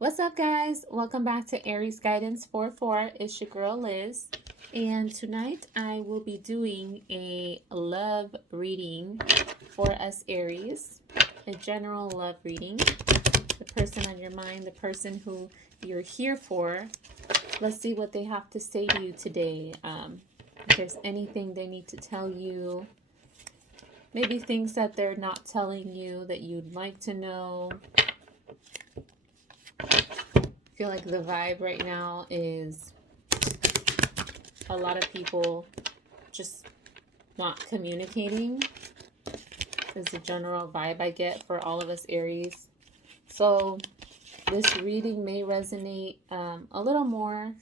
What's up, guys? Welcome back to Aries Guidance 4-4. It's your girl Liz, and tonight I will be doing a love reading for us Aries, a general love reading. The person on your mind, the person who you're here for. Let's see what they have to say to you today. If there's anything they need to tell you, maybe things that they're not telling you that you'd like to know. I feel like the vibe right now is a lot of people just not communicating is the general vibe I get for all of us Aries. So this reading may resonate a little more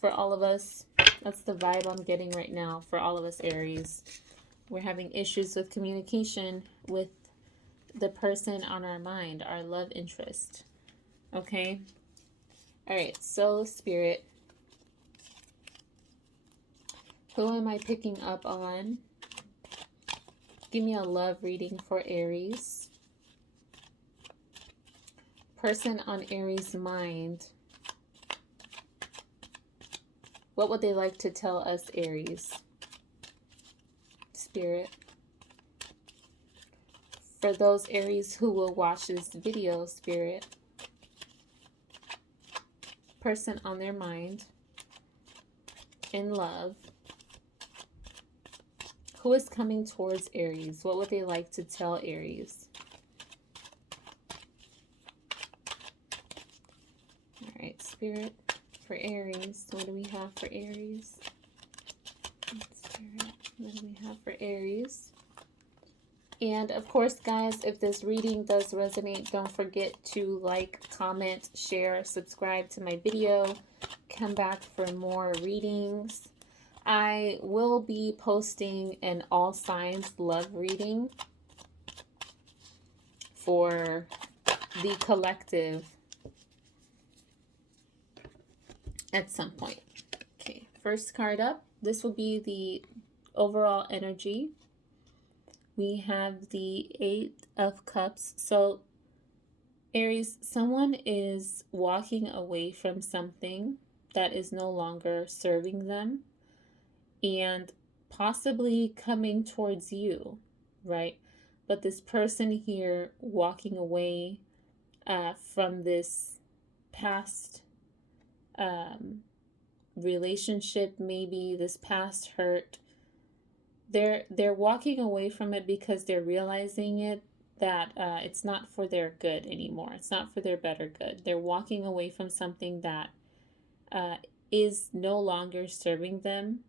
for all of us. That's the vibe I'm getting right now for all of us Aries. We're having issues with communication with the person on our mind, our love interest. Okay. All right. So, Spirit, who am I picking up on? Give me a love reading for Aries. Person on Aries' mind. What would they like to tell us, Aries? Spirit. For those Aries who will watch this video, Spirit. Person on their mind. In love. Who is coming towards Aries? What would they like to tell Aries? All right, Spirit, for Aries. What do we have for Aries? Spirit, what do we have for Aries? And of course, guys, if this reading does resonate, don't forget to like, comment, share, subscribe to my video. Come back for more readings. I will be posting an all signs love reading for the collective at some point. Okay, first card up. This will be the overall energy. We have the Eight of Cups. So, Aries, someone is walking away from something that is no longer serving them and possibly coming towards you, right? But this person here walking away from this past relationship, maybe this past hurt, they're walking away from it because they're realizing that it's not for their good anymore. It's not for their better good. They're walking away from something that is no longer serving them.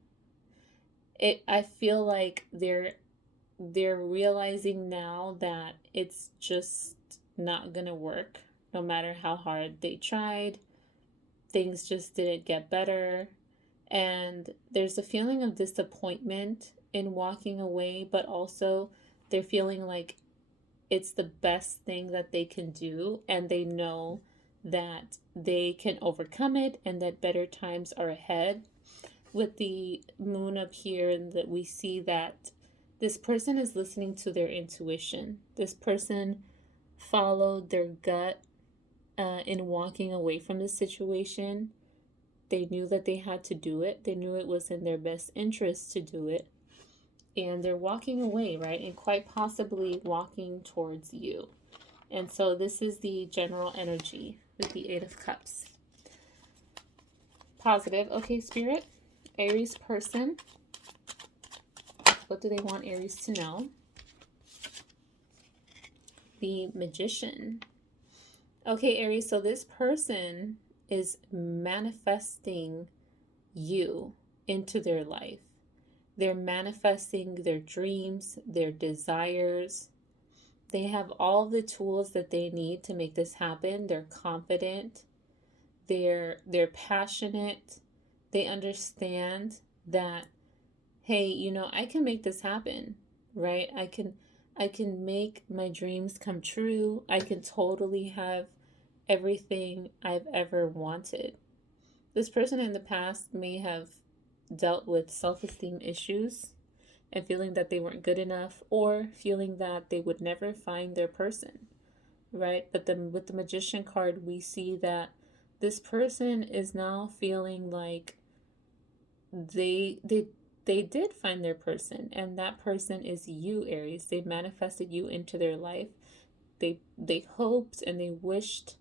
I feel like they're realizing now that it's just not gonna work. No matter how hard they tried, things just didn't get better. And there's a feeling of disappointment in walking away, but also they're feeling like it's the best thing that they can do, and they know that they can overcome it and that better times are ahead. With the moon up here, and that we see that this person is listening to their intuition. This person followed their gut in walking away from the situation. They knew that they had to do it. They knew it was in their best interest to do it. And they're walking away, right? And quite possibly walking towards you. And so this is the general energy with the Eight of Cups. Positive. Okay, Spirit. Aries person. What do they want Aries to know? The Magician. Okay, Aries, so this person is manifesting you into their life. They're manifesting their dreams, their desires. They have all the tools that they need to make this happen. They're confident. They're passionate. They understand that, hey, you know, I can make this happen, right? I can make my dreams come true. I can totally have everything I've ever wanted. This person in the past may have dealt with self-esteem issues and feeling that they weren't good enough, or feeling that they would never find their person, right? But then with the Magician card, we see that this person is now feeling like they they they did find their person, and that person is you, Aries. They manifested you into their life. They hoped and they wished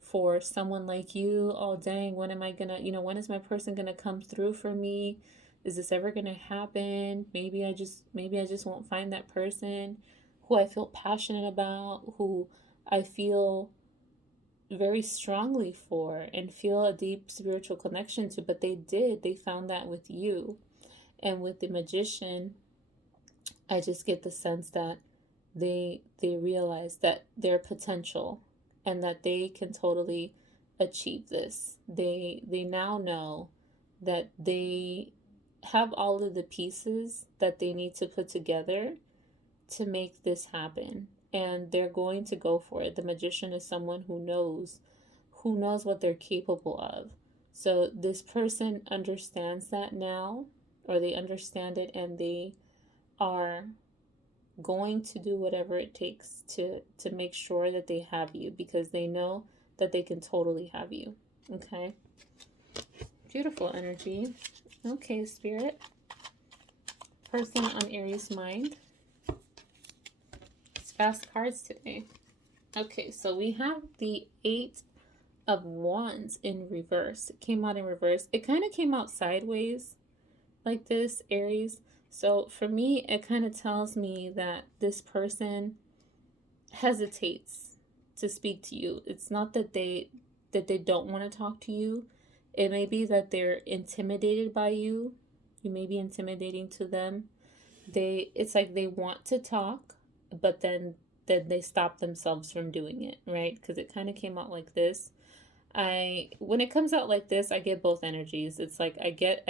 for someone like you. Oh dang, when am I gonna, when is my person gonna come through for me? Is this ever gonna happen? Maybe I just won't find that person who I feel passionate about, who I feel very strongly for and feel a deep spiritual connection to. But they found that with you. And with the Magician, I just get the sense that they realize that their potential and that they can totally achieve this. They now know that they have all of the pieces that they need to put together to make this happen, and they're going to go for it. The Magician is someone who knows what they're capable of. So this person understands that now, or they understand it, and they are going to do whatever it takes to make sure that they have you, because they know that they can totally have you. Okay, beautiful energy. Okay, Spirit, person on Aries mind. It's fast cards today. Okay, so we have the 8 of Wands in reverse. It came out in reverse. It kind of came out sideways like this, Aries. So for me, it kind of tells me that this person hesitates to speak to you. It's not that they don't want to talk to you. It may be that they're intimidated by you. You may be intimidating to them. It's like they want to talk, but then they stop themselves from doing it, right? Because it kind of came out like this. When it comes out like this, I get both energies. It's like I get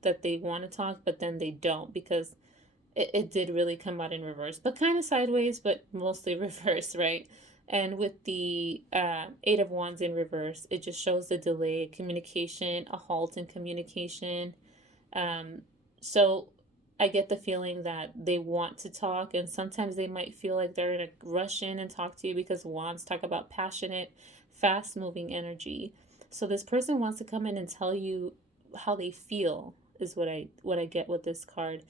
that they want to talk, but then they don't, because it did really come out in reverse, but kind of sideways, but mostly reverse, right? And with the 8 of Wands in reverse, it just shows the delay, communication, a halt in communication. So I get the feeling that they want to talk, and sometimes they might feel like they're going to rush in and talk to you, because Wands talk about passionate, fast moving energy. So this person wants to come in and tell you how they feel, is what I get with this card.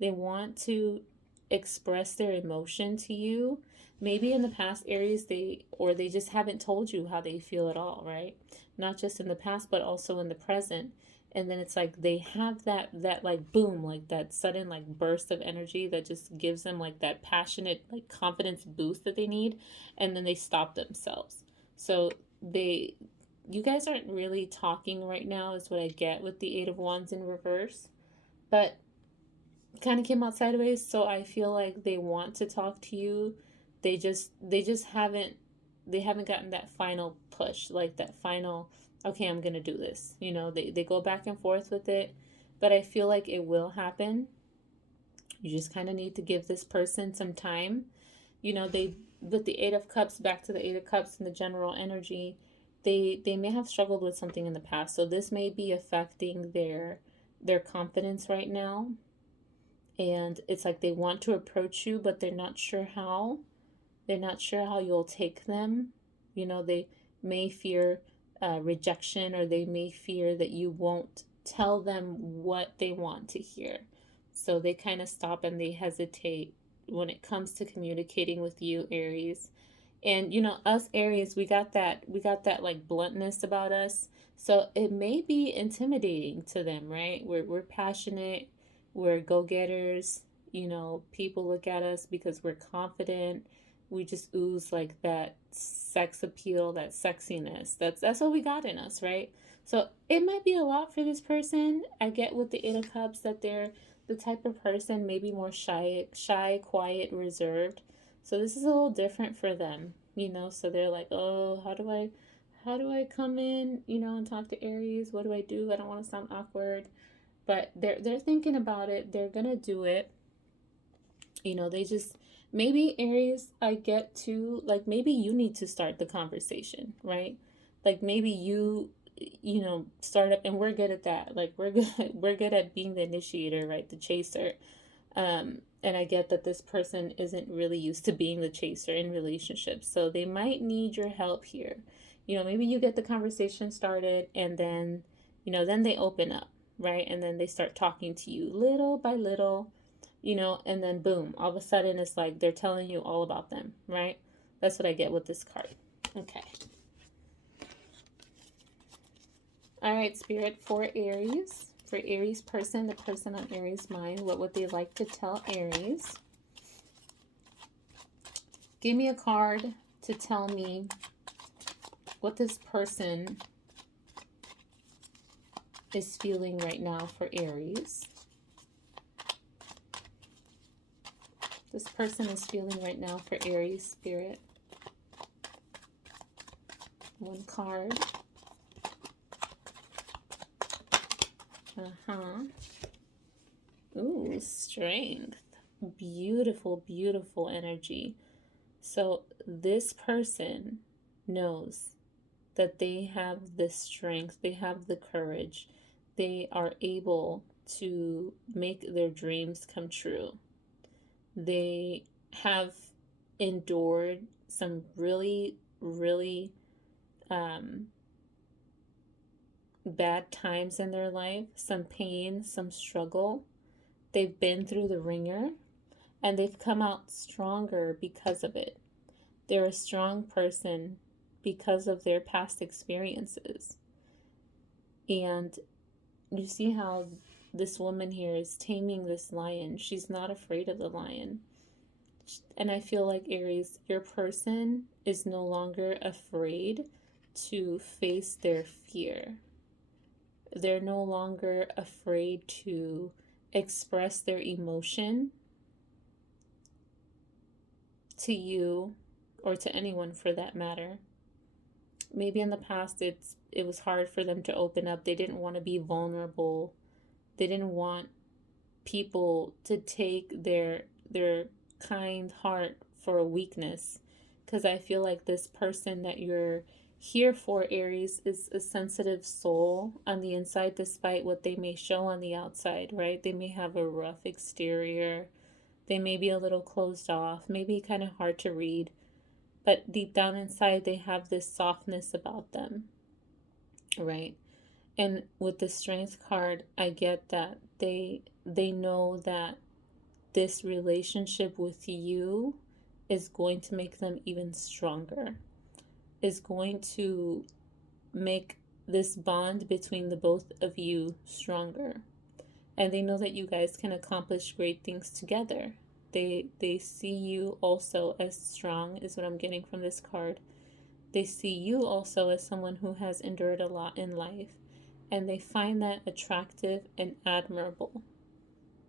They want to express their emotion to you. Maybe in the past, Aries, they just haven't told you how they feel at all, right? Not just in the past, but also in the present. And then it's like they have that like boom, like that sudden like burst of energy that just gives them like that passionate like confidence boost that they need, and then they stop themselves. So you guys aren't really talking right now, is what I get with the 8 of Wands in reverse. But kind of came out sideways, so I feel like they want to talk to you. They just haven't gotten that final push, like that final, okay, I'm gonna do this. They go back and forth with it, but I feel like it will happen. You just kind of need to give this person some time. They with the 8 of Cups, back to the 8 of Cups and the general energy, they may have struggled with something in the past, so this may be affecting their confidence right now. And it's like they want to approach you, but they're not sure how. They're not sure how you'll take them. They may fear rejection, or they may fear that you won't tell them what they want to hear. So they kind of stop and they hesitate when it comes to communicating with you, Aries. And us Aries, we got that like bluntness about us. So it may be intimidating to them, right? We're passionate, we're go-getters. People look at us because we're confident. We just ooze like that sex appeal, that sexiness. That's what we got in us, right? So it might be a lot for this person. I get with the 8 of Cups that they're the type of person maybe more shy, quiet, reserved. So this is a little different for them, So they're like, oh, how do I come in, and talk to Aries? What do I do? I don't want to sound awkward. But they're thinking about it. They're gonna do it. They just, maybe Aries, I get to, like, maybe you need to start the conversation, right? Like maybe you start up, and we're good at that. Like we're good we're good at being the initiator, right? The chaser. And I get that this person isn't really used to being the chaser in relationships. So they might need your help here. Maybe you get the conversation started and then, then they open up, right? And then they start talking to you little by little, and then boom, all of a sudden it's like they're telling you all about them, right? That's what I get with this card. Okay. All right, Spirit, for Aries. For Aries person, the person on Aries' mind, what would they like to tell Aries? Give me a card to tell me what this person is feeling right now for Aries. This person is feeling right now for Aries, Spirit. One card. Ooh, strength. Beautiful, beautiful energy. So this person knows that they have the strength, they have the courage, they are able to make their dreams come true. They have endured some really, really bad times in their life, some pain, some struggle. They've been through the ringer and they've come out stronger because of it. They're a strong person because of their past experiences. And you see how this woman here is taming this lion. She's not afraid of the lion. And I feel like, Aries, your person is no longer afraid to face their fear. They're no longer afraid to express their emotion to you or to anyone for that matter. Maybe in the past it was hard for them to open up. They didn't want to be vulnerable. They didn't want people to take their kind heart for a weakness. Because I feel like this person that you're here for, Aries, is a sensitive soul on the inside, despite what they may show on the outside, right? They may have a rough exterior. They may be a little closed off, maybe kind of hard to read. But deep down inside, they have this softness about them, right? And with the Strength card, I get that they know that this relationship with you is going to make them even stronger, is going to make this bond between the both of you stronger. And they know that you guys can accomplish great things together. They see you also as strong, is what I'm getting from this card. They see you also as someone who has endured a lot in life, and they find that attractive and admirable.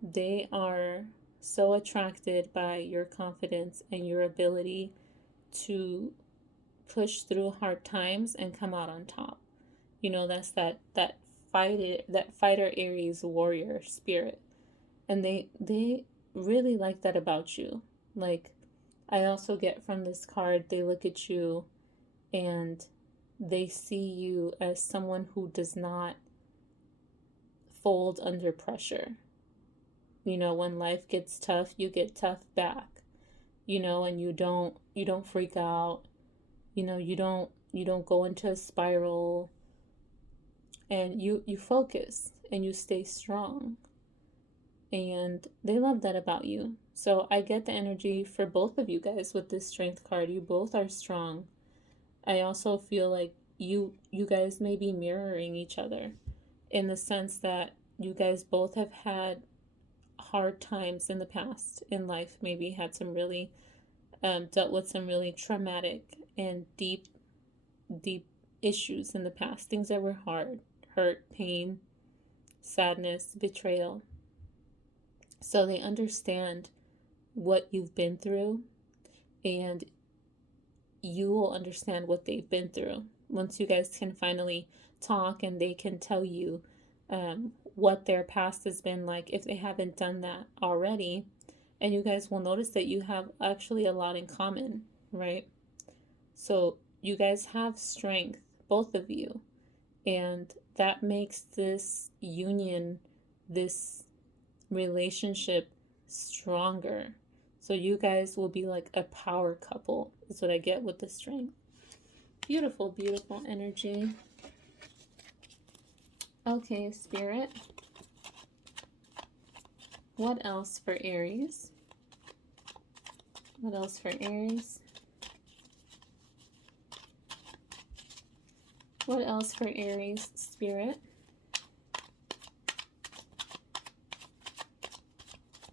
They are so attracted by your confidence and your ability to push through hard times and come out on top. That's that fighter Aries warrior spirit. And they really like that about you. Like, I also get from this card, they look at you and they see you as someone who does not fold under pressure. When life gets tough, you get tough back. And you don't freak out. You don't go into a spiral. And you focus and you stay strong. And they love that about you. So I get the energy for both of you guys with this Strength card. You both are strong. I also feel like you guys may be mirroring each other in the sense that you guys both have had hard times in the past in life. Maybe had some really dealt with some really traumatic and deep issues in the past. Things that were hard, hurt, pain, sadness, betrayal. So they understand what you've been through, and you will understand what they've been through once you guys can finally talk and they can tell you what their past has been like, if they haven't done that already. And you guys will notice that you have actually a lot in common, right? So you guys have strength, both of you, and that makes this union, this relationship, stronger. So you guys will be like a power couple, is what I get with the Strength. Beautiful, beautiful energy. Okay, Spirit. What else for Aries? What else for Aries? What else for Aries, Spirit?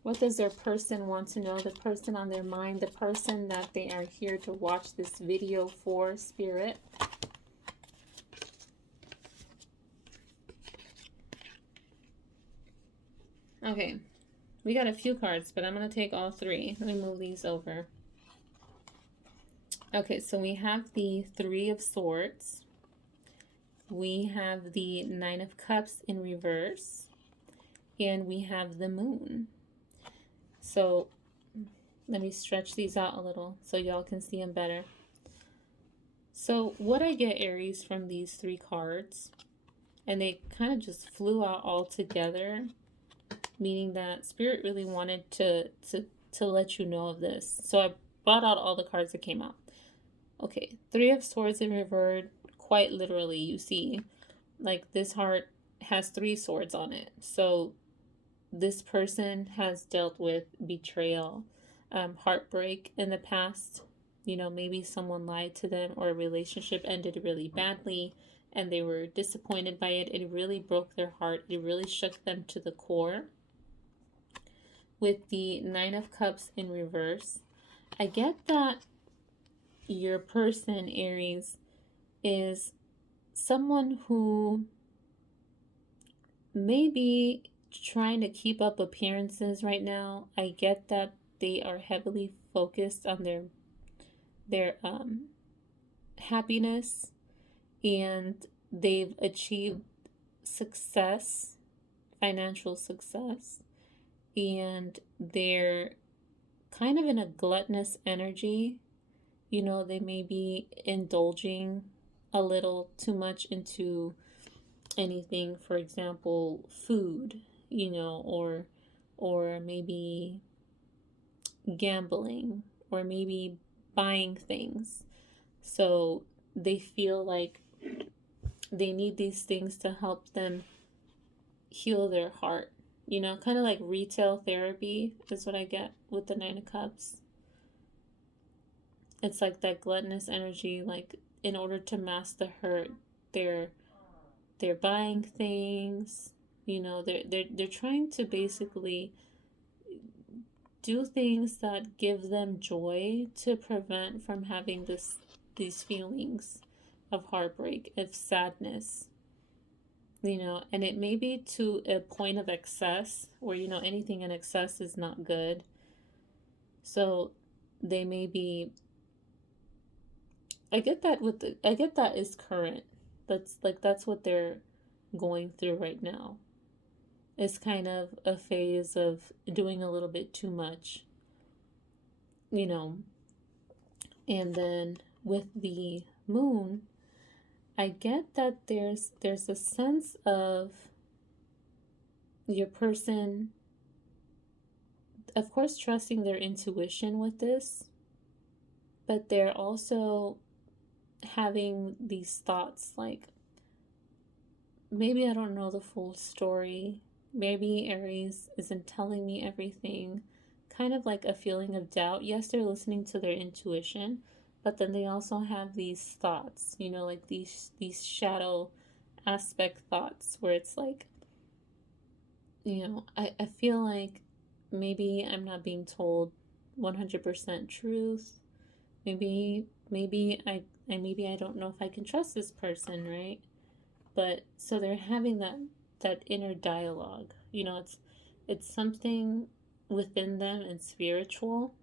What does their person want to know? The person on their mind, the person that they are here to watch this video for, Spirit. Okay, we got a few cards, but I'm going to take all three. Let me move these over. Okay, so we have the Three of Swords. We have the Nine of Cups in reverse. And we have the Moon. So let me stretch these out a little so y'all can see them better. So what I get, Aries, from these three cards, and they kind of just flew out all together, meaning that Spirit really wanted to let you know of this. So I brought out all the cards that came out. Okay, Three of Swords in reverse, quite literally, you see, like this heart has three swords on it. So this person has dealt with betrayal, heartbreak in the past. You know, maybe someone lied to them or a relationship ended really badly and they were disappointed by it. It really broke their heart. It really shook them to the core. With the Nine of Cups in reverse, I get that your person, Aries, is someone who may be trying to keep up appearances right now. I get that they are heavily focused on their happiness, and they've achieved success, financial success, and they're kind of in a gluttonous energy. You know, they may be indulging a little too much into anything, for example, food, you know, or maybe gambling, or maybe buying things. So they feel like they need these things to help them heal their heart. You know, kind of like retail therapy is what I get with the Nine of Cups. It's like that gluttonous energy, like in order to mask the hurt, they're buying things, you know, they're trying to basically do things that give them joy to prevent from having these feelings of heartbreak, of sadness, you know, and it may be to a point of excess where, you know, anything in excess is not good. So they may be, I get that is current. That's what they're going through right now. It's kind of a phase of doing a little bit too much, you know. And then with the Moon, I get that there's a sense of your person, of course, trusting their intuition with this, but they're also having these thoughts like, maybe I don't know the full story. Maybe Aries isn't telling me everything. Kind of like a feeling of doubt. Yes, they're listening to their intuition, but then they also have these thoughts, you know, like these shadow aspect thoughts where it's like, you know, I feel like maybe I'm not being told 100% truth. Maybe I don't know if I can trust this person, right? But so they're having that inner dialogue. You know, it's something within them and spiritual,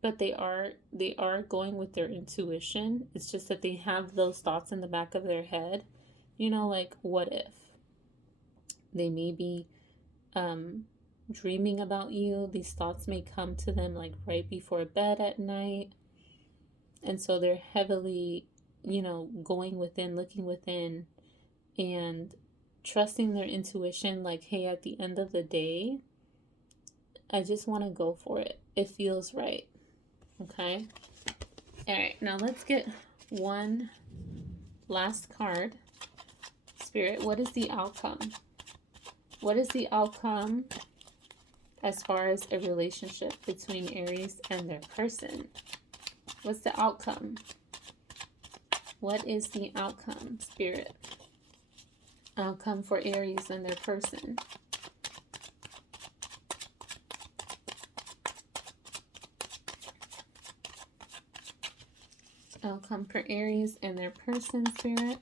but they are going with their intuition. It's just that they have those thoughts in the back of their head. You know, like, what if? They may be dreaming about you. These thoughts may come to them like right before bed at night. And so they're heavily, you know, going within, looking within, and trusting their intuition, like, hey, at the end of the day, I just want to go for it. It feels right. Okay. All right. Now let's get one last card. Spirit, what is the outcome? What is the outcome as far as a relationship between Aries and their person? What's the outcome? What is the outcome, Spirit? Outcome for Aries and their person. Outcome for Aries and their person, Spirit.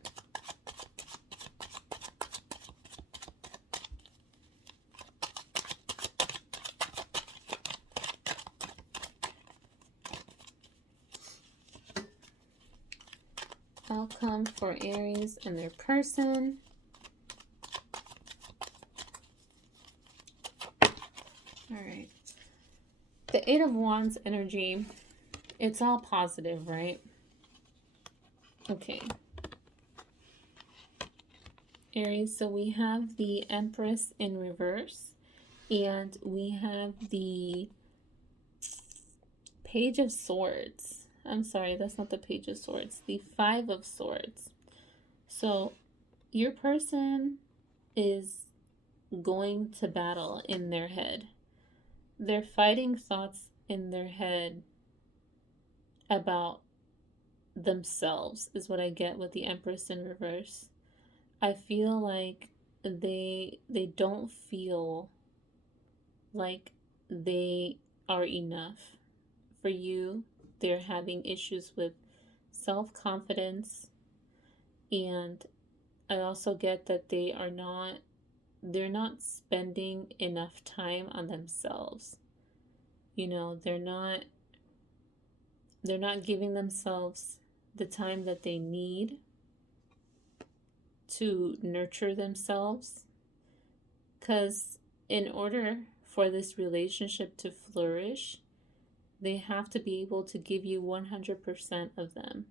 Outcome for Aries and their person. All right. The Eight of Wands energy, it's all positive, right? Okay. Aries, so we have the Empress in reverse, and we have the Page of Swords. I'm sorry, that's not the Page of Swords. The Five of Swords. So your person is going to battle in their head. They're fighting thoughts in their head about themselves, is what I get with the Empress in reverse. I feel like they don't feel like they are enough. For you, they're having issues with self-confidence, and I also get that they're not spending enough time on themselves. You know, they're not giving themselves the time that they need to nurture themselves, because in order for this relationship to flourish, they have to be able to give you 100% of them.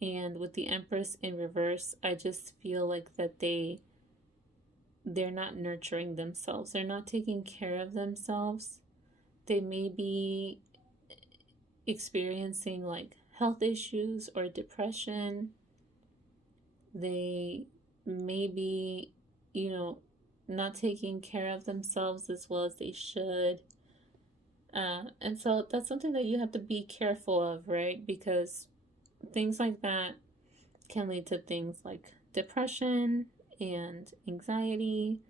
And with the Empress in reverse, I just feel like that they're not nurturing themselves. They're not taking care of themselves. They may be experiencing like health issues or depression. They may be, not taking care of themselves as well as they should. And so that's something that you have to be careful of, right? Because things like that can lead to things like depression and anxiety.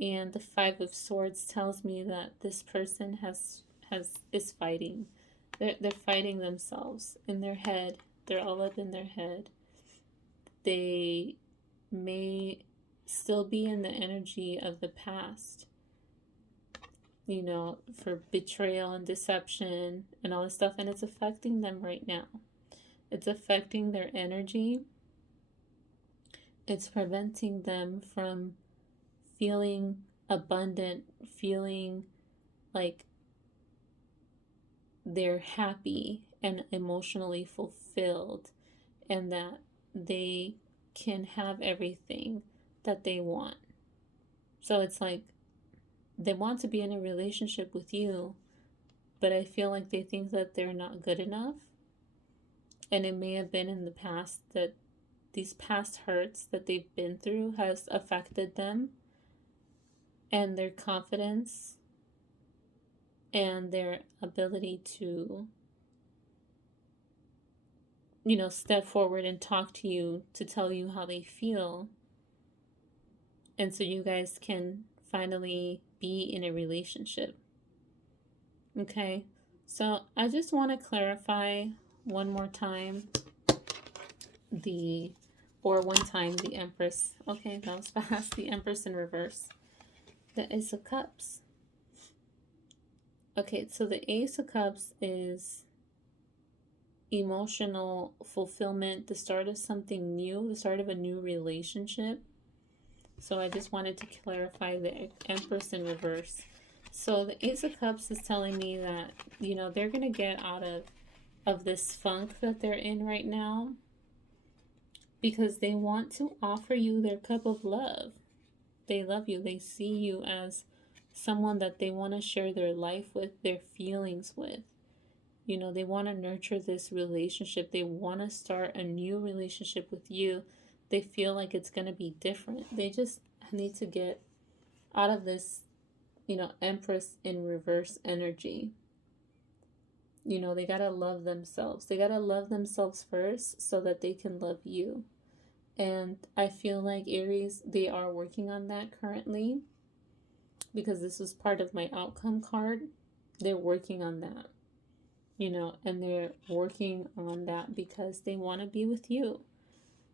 And the Five of Swords tells me that this person is fighting. They're fighting themselves in their head. They're all up in their head. They may still be in the energy of the past, for betrayal and deception and all this stuff, and it's affecting them right now. It's affecting their energy. It's preventing them from feeling abundant, feeling like they're happy and emotionally fulfilled, and that they can have everything that they want. So it's like they want to be in a relationship with you, but I feel like they think that they're not good enough. And it may have been in the past that these past hurts that they've been through has affected them and their confidence and their ability to, step forward and talk to you, to tell you how they feel. And so you guys can finally be in a relationship. Okay, so I just want to clarify one more time the Empress. Okay, that was fast. The Empress in reverse. The Ace of Cups. Okay, so the Ace of Cups is emotional fulfillment, the start of something new, the start of a new relationship. So I just wanted to clarify the Empress in reverse. So the Ace of Cups is telling me that, they're going to get out of this funk that they're in right now, because they want to offer you their cup of love. They love you. They see you as someone that they want to share their life with, their feelings with. You know, they want to nurture this relationship. They want to start a new relationship with you. They feel like it's going to be different. They just need to get out of this, Empress in reverse energy. You know, they got to love themselves. They got to love themselves first so that they can love you. And I feel like Aries, they are working on that currently, because this was part of my outcome card. They're working on that, and they're working on that because they want to be with you.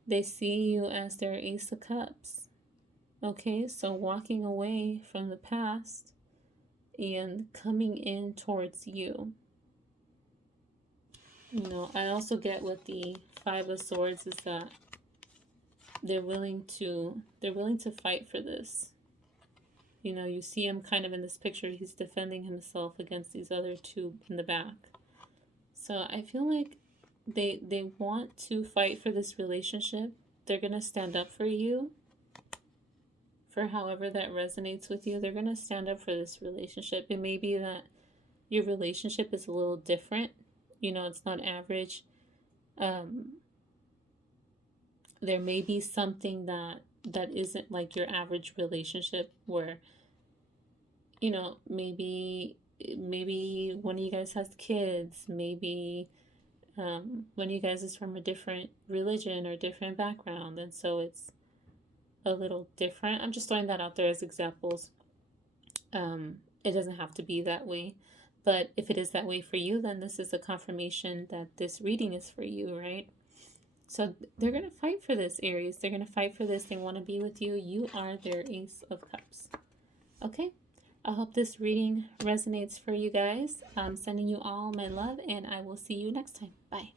They see you as their Ace of Cups. Okay, so walking away from the past and coming in towards you. I also get with the Five of Swords is that they're willing to fight for this. You see him kind of in this picture, he's defending himself against these other two in the back. So I feel like they want to fight for this relationship. They're going to stand up for you. For however that resonates with you, they're going to stand up for this relationship. It may be that your relationship is a little different. It's not average. There may be something that isn't like your average relationship where, maybe one of you guys has kids, maybe one of you guys is from a different religion or different background, and so it's a little different. I'm just throwing that out there as examples. It doesn't have to be that way, but if it is that way for you, then this is a confirmation that this reading is for you, right? So they're going to fight for this, Aries. They're going to fight for this. They want to be with you. You are their Ace of Cups. Okay? I hope this reading resonates for you guys. I'm sending you all my love, and I will see you next time. Bye.